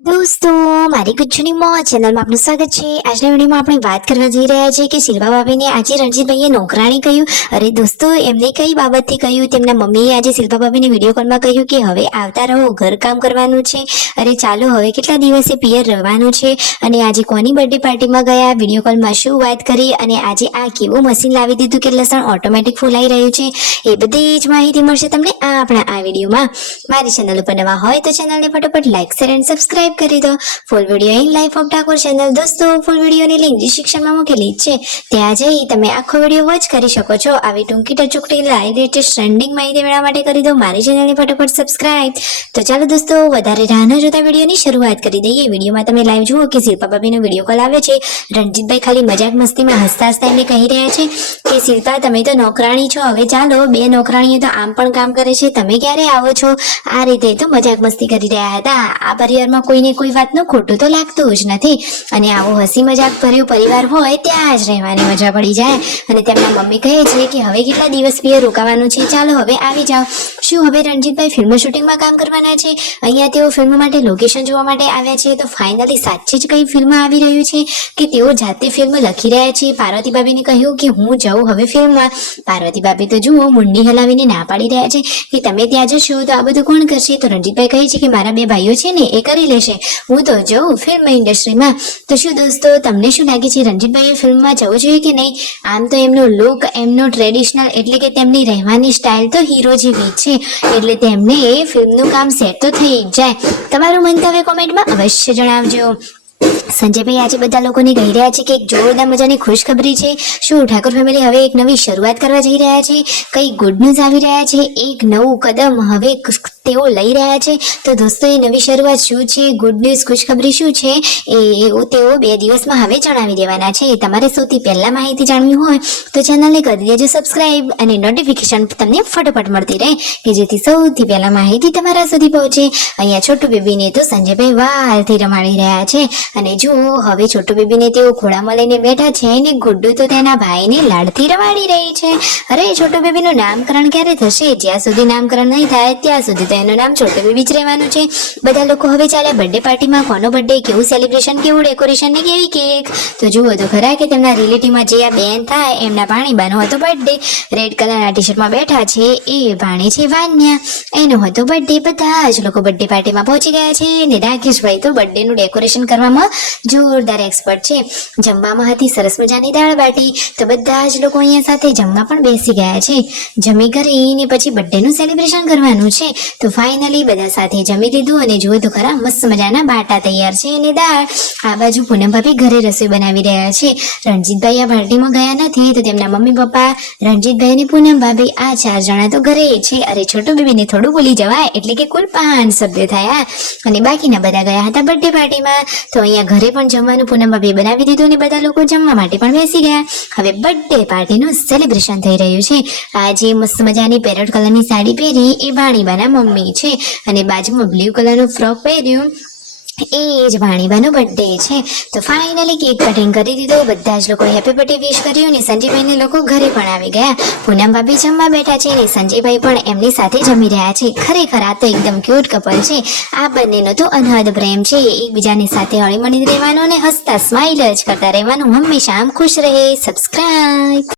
દોસ્તો, મારી ગુજ્જુની મોજ ચેનલમાં આપનું સ્વાગત છે। આજના વિડીયોમાં આપણે વાત કરવા જઈ રહ્યા છીએ કે શિલ્પા ભાભીને આજે રણજીતભાઈએ નોકરાણી કહ્યું। અરે દોસ્તો, એમને કઈ બાબતથી કહ્યું? તેમના મમ્મીએ આજે શિલ્પા ભાભીને વિડીયો કોલમાં કહ્યું કે હવે આવતા રહો, ઘર કામ કરવાનું છે। અરે ચાલો, હવે કેટલા દિવસે પિયર રહેવાનું છે અને આજે કોની બર્થડે પાર્ટીમાં ગયા, વિડીયો કોલમાં શું વાત કરી અને આજે આ કેવું મશીન લાવી દીધું કે લસણ ઓટોમેટિક ફૂલાઈ રહ્યું છે, એ બધી જ માહિતી મળશે તમને આપણા આ વિડીયોમાં। મારી ચેનલ ઉપર નવા હોય તો ચેનલને ફટાફટ લાઈક શેર એન્ડ સબસ્ક્રાઇબ કરી દો। Full video in life of Thakor channel દોસ્તો, ફૂલ વિડીયોની લિંક ડિસ્ક્રિપ્શનમાં મૂકેલી છે, ત્યાં જઈ તમે આખો વિડીયો વોચ કરી શકો છો। આવી ટૂંકી ટચુકડી લાઈવ લેટેસ્ટ ટ્રેન્ડિંગ માહિતી મેળવવા માટે કરી દો મારી ચેનલને ફટાફટ સબસ્ક્રાઇબ। તો ચાલો દોસ્તો, વધારે રાહ ન જોતા વિડીયોની શરૂઆત કરી દઈએ। વિડીયોમાં તમે લાઈવ જુઓ કે શિલ્પા ભાભીનો વિડીયો કોલ આવે છે। રણજીતભાઈ ખાલી મજાક મસ્તીમાં હસતા હસતા એમને કહી રહ્યા છે કે શિલ્પા, તમે તો નોકરાણી છો, હવે ચાલો, બે નોકરાણીઓ તો આમ પણ કામ કરે છે, તમે ક્યારે આવો છો? આ રીતે તો મજાક મસ્તી કરી રહ્યા હતા। આ પરિવારમાં કોઈને કોઈ વાતનું ખોટું તો લાગતું જ નથી અને આવો હસી મજાક ભર્યો પરિવાર હોય ત્યાં જ રહેવાની મજા પડી જાય। અને તેમના મમ્મી કહે છે કે હવે કેટલા દિવસ પિયર રોકાવાનું છે, ચાલો હવે આવી જાઓ। શું હવે રણજીતભાઈ ફિલ્મ શૂટિંગમાં કામ કરવાના છે? અહીંયા તેઓ ફિલ્મ માટે લોકેશન જોવા માટે આવ્યા છે। તો ફાઇનલી સાચે જ કઈ ફિલ્મ આવી રહ્યું છે કે તેઓ જાતે ફિલ્મ લખી રહ્યા છે? પાર્વતી ભાભીને કહ્યું કે હું જાઉં હવે ફિલ્મમાં। પાર્વતી ભાભી તો જુઓ મુંડી હલાવીને ના પાડી રહ્યા છે કે તમે ત્યાં જશો તો આ બધું કોણ કરશે? તો રણજીતભાઈ કહે છે કે મારા બે ભાઈઓ છે ને, એ કરી લેશે, હું તો જઉં ફિલ્મ ઇન્ડસ્ટ્રીમાં। તો શું દોસ્તો, તમને શું લાગે છે, રણજીતભાઈએ ફિલ્મમાં જવું જોઈએ કે નહીં? આમ તો એમનો લુક, એમનો ટ્રેડિશનલ એટલે કે તેમની રહેવાની સ્ટાઇલ તો હીરો જેવી છે, એટલે તેમને એ ફિલ્મનું કામ સેટ તો થઈ જ જાય। તમારું મંતવ્ય કોમેન્ટમાં અવશ્ય જણાવજો। સંજયભાઈ આજે બધા લોકોને કહી રહ્યા છે કે એક જોરદાર મજાની ખુશખબરી છે। શું ઠાકોર ફેમિલી હવે એક નવી શરૂઆત કરવા જઈ રહ્યા છે? કઈ ગુડ ન્યૂઝ આવી રહ્યા છે? એક નવું કદમ હવે તેઓ લઈ રહ્યા છે। તો દોસ્તો, એ નવી શરૂઆત શું છે, ગુડ ન્યૂઝ ખુશખબરી શું છે, એ તેઓ 2 દિવસમાં હવે જણાવી દેવાના છે। તમારે સૌથી પહેલા માહિતી જાણવી હોય તો ચેનલને કરી દેજો સબસ્ક્રાઇબ અને નોટિફિકેશન તમને ફટાફટ મળતી રહે કે જેથી સૌથી પહેલા માહિતી તમારા સુધી પહોંચે। અહીંયા છોટું બેબીને તો સંજયભાઈ વાલથી રમાડી રહ્યા છે અને જુઓ, હવે છોટું બેબીને તેઓ ખોળામાં લઈને બેઠા છે ને ગુડ્ડુ તો તેના ભાઈને લાડથી રમાડી રહી છે। અરે, છોટું બેબીનું નામકરણ ક્યારે થશે? જ્યાં સુધી નામકરણ નહીં થાય ત્યાં સુધી તો એનું નામ છોટું બેબી જ રહેવાનું છે। બધા લોકો હવે ચાલ્યા બર્થડે પાર્ટીમાં, કોનો બર્થડે, કેવું સેલિબ્રેશન, કેવું ડેકોરેશન ને કેવી કેક। તો જુઓ તો ખરા કે તેમના રિલેટિવમાં જે આ બેન થાય એમના ભાણીબાનો હતો બર્થડે। રેડ કલરના ટી શર્ટમાં બેઠા છે એ ભાણી છે વાન્યા, એનો હતો બર્થડે। બધા જ લોકો બર્થડે પાર્ટીમાં પહોંચી ગયા છે ને રાકેશભાઈ તો બર્થડેનું ડેકોરેશન કરવામાં જોરદાર એક્સપર્ટ છે। જમવામાં હતી સરસ મજાની દાળ બાટી, તો બધા જ લોકો અહીંયા સાથે જમવા પણ બેસી ગયા છે। જમી કરીને પછી બર્થડેનું સેલિબ્રેશન કરવાનું છે। તો ફાઇનલી બધા સાથે જમી લીધું અને જુઓ તો ખરા, મસ્ત મજાના બાટા તૈયાર છે અને દાળ। આ બાજુ પૂનમ ભાભી ઘરે રસોઈ બનાવી રહ્યા છે। રણજીતભાઈ આ પાર્ટીમાં ગયા નથી તો તેમના મમ્મી પપ્પા, રણજીતભાઈ અને પૂનમ ભાભી આ 4 જણા તો ઘરે છે। અરે છોટું બેબીને થોડું ભૂલી જવાય, એટલે કે કુલ 5 સભ્ય થયા અને બાકીના બધા ગયા હતા બર્થડે પાર્ટીમાં। તો અહીંયા ઘરે પણ જમવાનું પૂનમ ભાભીએ બનાવી દીધું અને બધા લોકો જમવા માટે પણ બેસી ગયા। હવે બર્થડે પાર્ટીનું સેલિબ્રેશન થઈ રહ્યું છે। આજે મસ્ત મજાની પેરોટ કલરની સાડી પહેરી એ ભાણીબાના મમ્મી છે અને બાજુમાં બ્લુ કલરનું ફ્રોક પહેર્યું એ જ ભાણીબાનો બર્થડે છે। તો ફાઇનલી કેક કટિંગ કરી દીધું, બધા જ લોકો હેપી બર્થડે વિશ કર્યું અને સંજયભાઈને લોકો ઘરે પણ આવી ગયા। પૂનમ ભાભી જમવા બેઠા છે અને સંજયભાઈ પણ એમની સાથે જમી રહ્યા છે। ખરેખર આ તો એકદમ ક્યુટ કપલ છે। આ બંનેનો તો અનહદ પ્રેમ છે, એકબીજાની સાથે હળીમળી રહેવાનું અને હસતા સ્માઇલ જ કરતા રહેવાનું, હંમેશા આમ ખુશ રહે। સબસ્ક્રાઇબ।